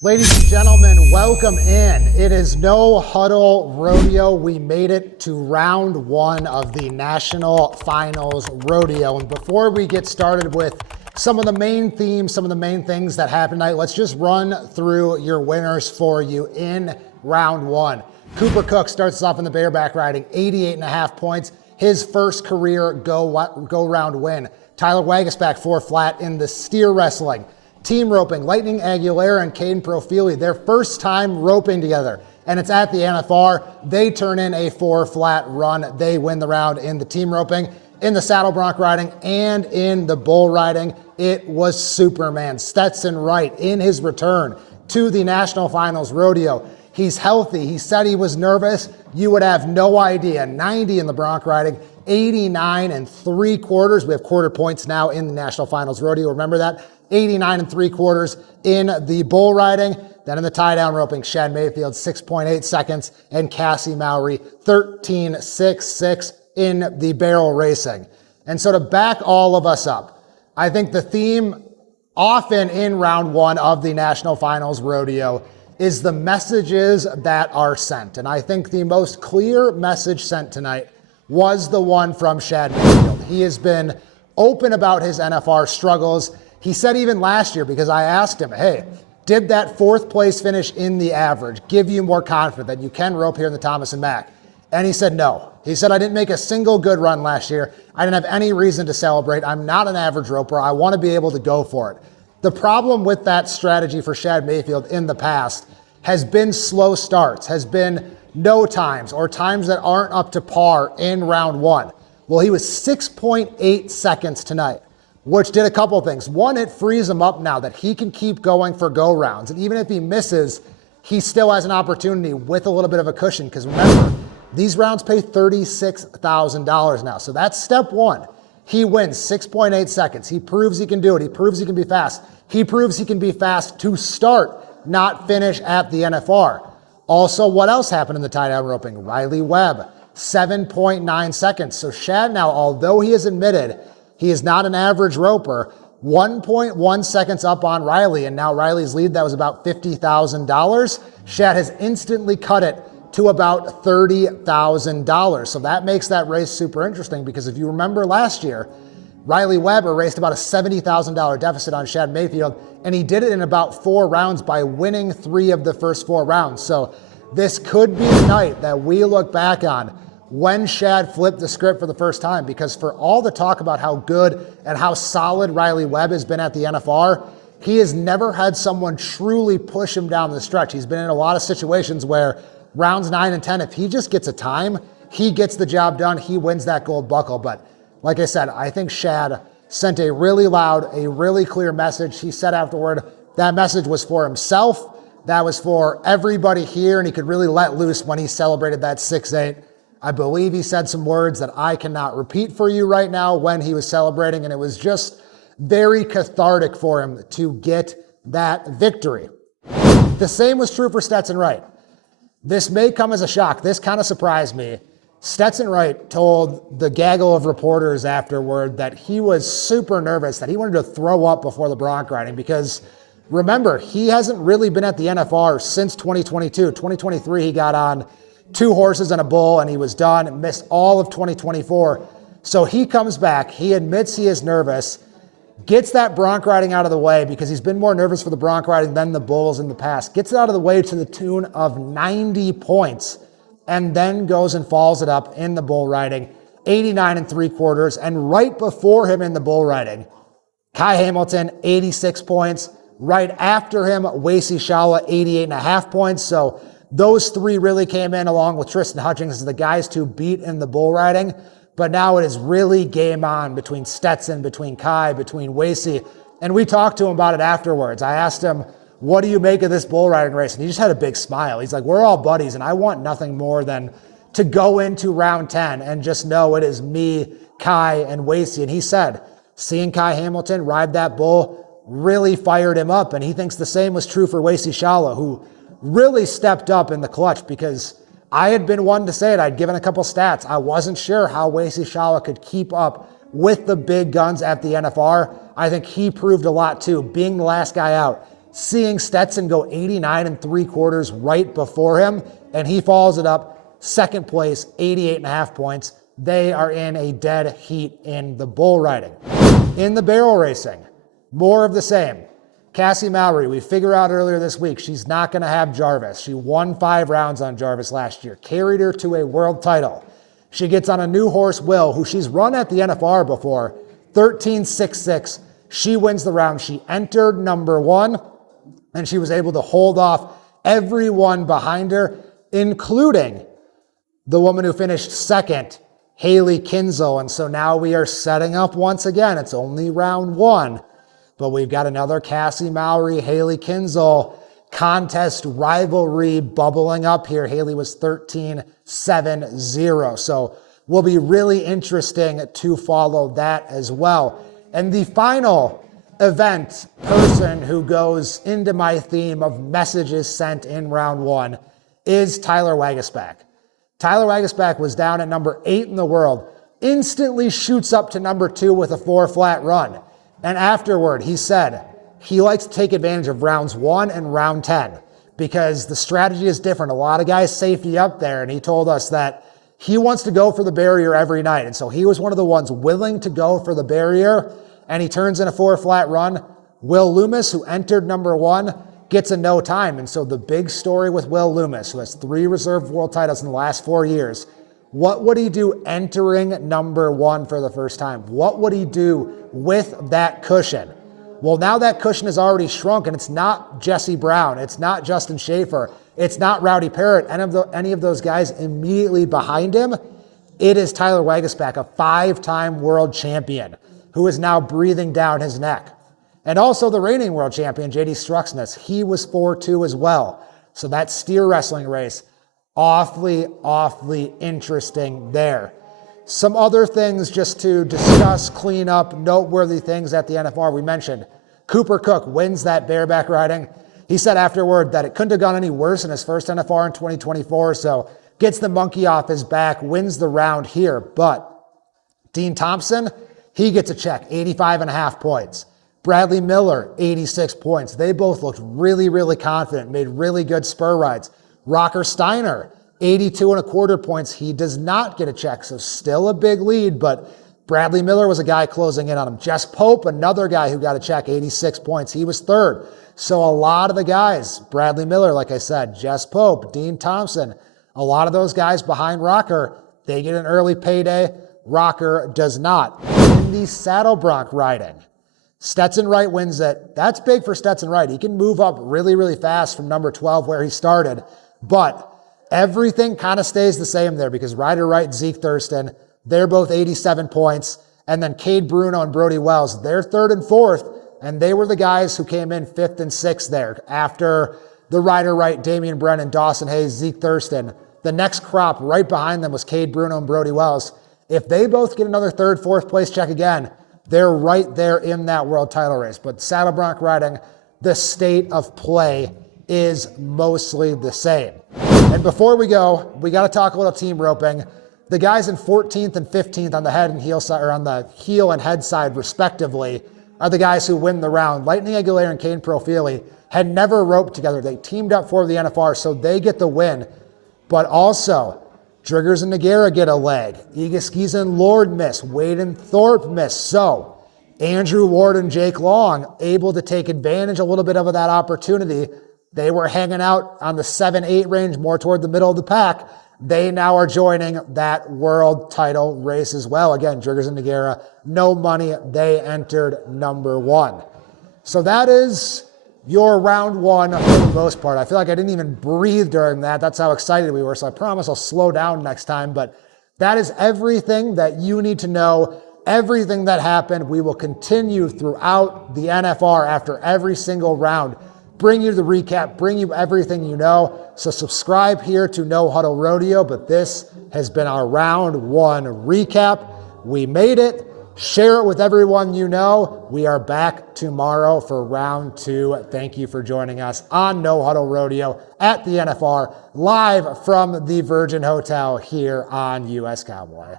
Ladies and gentlemen, welcome in. It is no huddle rodeo. We made it to round one of the National Finals Rodeo. And before we get started with some of the main themes, some of the main things that happened tonight, let's just run through your winners for you in round one. Cooke starts us off in the bareback riding, 88.5 points. His first career go-round win. Tyler Waguespack 4 flat in the steer wrestling. Team roping, Lightning Aguilera and Caden Profili, their first time roping together, and it's at the NFR. They turn in a 4 flat run. They win the round in the team roping. In the saddle bronc riding and in the bull riding, it was Superman, Stetson Wright, in his return to the National Finals Rodeo. He's healthy. He said he was nervous. You would have no idea. 90 in the bronc riding, 89 3/4. We have quarter points now in the National Finals Rodeo. Remember that? 89 3/4 in the bull riding. Then in the tie down roping, Shad Mayfield, 6.8 seconds, and Kassie Mowry, 13.66 in the barrel racing. And so to back all of us up, I think the theme often in round one of the National Finals Rodeo is the messages that are sent. And I think the most clear message sent tonight was the one from Shad Mayfield. He has been open about his NFR struggles. He said even last year, because I asked him, hey, did that 4th place finish in the average give you more confidence that you can rope here in the Thomas and Mack? And he said no. He said, I didn't make a single good run last year. I didn't have any reason to celebrate. I'm not an average roper. I want to be able to go for it. The problem with that strategy for Shad Mayfield in the past has been slow starts, has been no times or times that aren't up to par in round one. Well, he was 6.8 seconds tonight, which did a couple of things. One, it frees him up now that he can keep going for go rounds. And even if he misses, he still has an opportunity with a little bit of a cushion. Because remember, these rounds pay $36,000 now. So that's step one. He wins 6.8 seconds. He proves he can do it. He proves he can be fast. He proves he can be fast to start, not finish at the NFR. Also, what else happened in the tie-down roping? Riley Webb, 7.9 seconds. So Shad now, although he has admitted he is not an average roper, 1.1 seconds up on Riley, and now Riley's lead, that was about $50,000. Shad has instantly cut it to about $30,000. So that makes that race super interesting, because if you remember last year, Riley Webb erased about a $70,000 deficit on Shad Mayfield, and he did it in about 4 rounds by winning 3 of the first 4 rounds. So this could be the night that we look back on when Shad flipped the script for the first time, because for all the talk about how good and how solid Riley Webb has been at the NFR, he has never had someone truly push him down the stretch. He's been in a lot of situations where rounds 9 and 10, if he just gets a time, he gets the job done, he wins that gold buckle. But like I said, I think Shad sent a really loud, a really clear message. He said afterward, that message was for himself, that was for everybody here, and he could really let loose when he celebrated that 6-8. I believe he said some words that I cannot repeat for you right now when he was celebrating, and it was just very cathartic for him to get that victory. The same was true for Stetson Wright. This may come as a shock. This kind of surprised me. Stetson Wright told the gaggle of reporters afterward that he was super nervous, that he wanted to throw up before the bronc riding, because remember, he hasn't really been at the NFR since 2022. 2023, he got on 2 horses and a bull, and he was done, missed all of 2024. So he comes back, he admits he is nervous, gets that bronc riding out of the way, because he's been more nervous for the bronc riding than the bulls in the past, gets it out of the way to the tune of 90 points, and then goes and follows it up in the bull riding, 89 3/4. And right before him in the bull riding, Kai Hamilton, 86 points. Right after him, Wacy Shala, 88.5 points. So those 3 really came in, along with Tristan Hutchings, as the guys to beat in the bull riding. But now it is really game on between Stetson, between Kai, between Wacy. And we talked to him about it afterwards. I asked him, what do you make of this bull riding race? And he just had a big smile. He's like, we're all buddies, and I want nothing more than to go into round 10 and just know it is me, Kai, and Wacy. And he said, seeing Kai Hamilton ride that bull really fired him up. And he thinks the same was true for Wacy Shala, who really stepped up in the clutch, because I had been one to say it. I'd given a couple stats. I wasn't sure how Wacy Shala could keep up with the big guns at the NFR. I think he proved a lot too, being the last guy out, seeing Stetson go 89.75 right before him, and he follows it up second place, 88.5 points. They are in a dead heat in the bull riding. In the barrel racing, more of the same. Kassie Mowry, we figured out earlier this week, she's not going to have Jarvis. She won 5 rounds on Jarvis last year, carried her to a world title. She gets on a new horse, Will, who she's run at the NFR before, 13.66. She wins the round. She entered number 1, and she was able to hold off everyone behind her, including the woman who finished second, Haley Kinsel. And so now we are setting up once again. It's only round 1, but we've got another Kassie Mowry, Haley Kinsel contest rivalry bubbling up here. Haley was 13.70. So will be really interesting to follow that as well. And the final event person who goes into my theme of messages sent in round 1 is Tyler Waguespack. Tyler Waguespack was down at number 8 in the world, instantly shoots up to number 2 with a 4-flat run. And afterward, he said he likes to take advantage of rounds 1 and round 10 because the strategy is different. A lot of guys safety up there, and he told us that he wants to go for the barrier every night. And so he was one of the ones willing to go for the barrier, and he turns in a 4-flat run. Will Loomis, who entered number 1, gets a no time. And so the big story with Will Loomis, who has 3 reserve world titles in the last 4 years, what would he do entering number 1 for the first time? What would he do with that cushion? Well, now that cushion has already shrunk, and it's not Jesse Brown. It's not Justin Schaefer. It's not Rowdy Parrott. Any of those guys immediately behind him. It is Tyler Waguespack, a 5-time world champion who is now breathing down his neck. And also the reigning world champion, J.D. Struxness. He was 4-2 as well. So that steer wrestling race, awfully interesting there. Some other things just to discuss, clean up, noteworthy things at the NFR. We mentioned Cooke wins that bareback riding. He said afterward that it couldn't have gone any worse in his first NFR in 2024. So gets the monkey off his back, wins the round here. But Dean Thompson, he gets a check, 85.5 points. Bradley Miller, 86 points. They both looked really confident, made really good spur rides. Rocker Steiner, 82.25 points. He does not get a check, so still a big lead, but Bradley Miller was a guy closing in on him. Jess Pope, another guy who got a check, 86 points. He was third. So a lot of the guys, Bradley Miller, like I said, Jess Pope, Dean Thompson, a lot of those guys behind Rocker, they get an early payday. Rocker does not. In the saddle bronc riding, Stetson Wright wins it. That's big for Stetson Wright. He can move up really fast from number 12 where he started, but everything kind of stays the same there because Ryder Wright, Zeke Thurston, they're both 87 points. And then Cade Bruno and Brody Wells, they're 3rd and 4th, and they were the guys who came in 5th and 6th there after the Ryder Wright, Damian Brennan, Dawson Hayes, Zeke Thurston. The next crop right behind them was Cade Bruno and Brody Wells. If they both get another 3rd, 4th place check again, they're right there in that world title race. But saddle bronc riding, the state of play is mostly the same. And before we go, we got to talk a little team roping. The guys in 14th and 15th on the head and heel side, or on the heel and head side respectively, are the guys who win the round. Lightning Aguilera and Kane Profili had never roped together. They teamed up for the NFR, so they get the win. But also, Driggers and Nagara get a leg. Egaskis and Lord miss. Wade and Thorpe miss. So Andrew Ward and Jake Long able to take advantage a little bit of that opportunity. They were hanging out on the 7-8 range, more toward the middle of the pack. They now are joining that world title race as well. Again, Driggers and Nagara, no money. They entered number 1. So that is your round 1 for the most part. I feel like I didn't even breathe during that. That's how excited we were. So I promise I'll slow down next time. But that is everything that you need to know, everything that happened. We will continue throughout the NFR after every single round. Bring you the recap, bring you everything you know. So subscribe here to No Huddle Rodeo, but this has been our round 1 recap. We made it. Share it with everyone you know. We are back tomorrow for round 2. Thank you for joining us on No Huddle Rodeo at the NFR, live from the Virgin Hotel here on US Cowboy.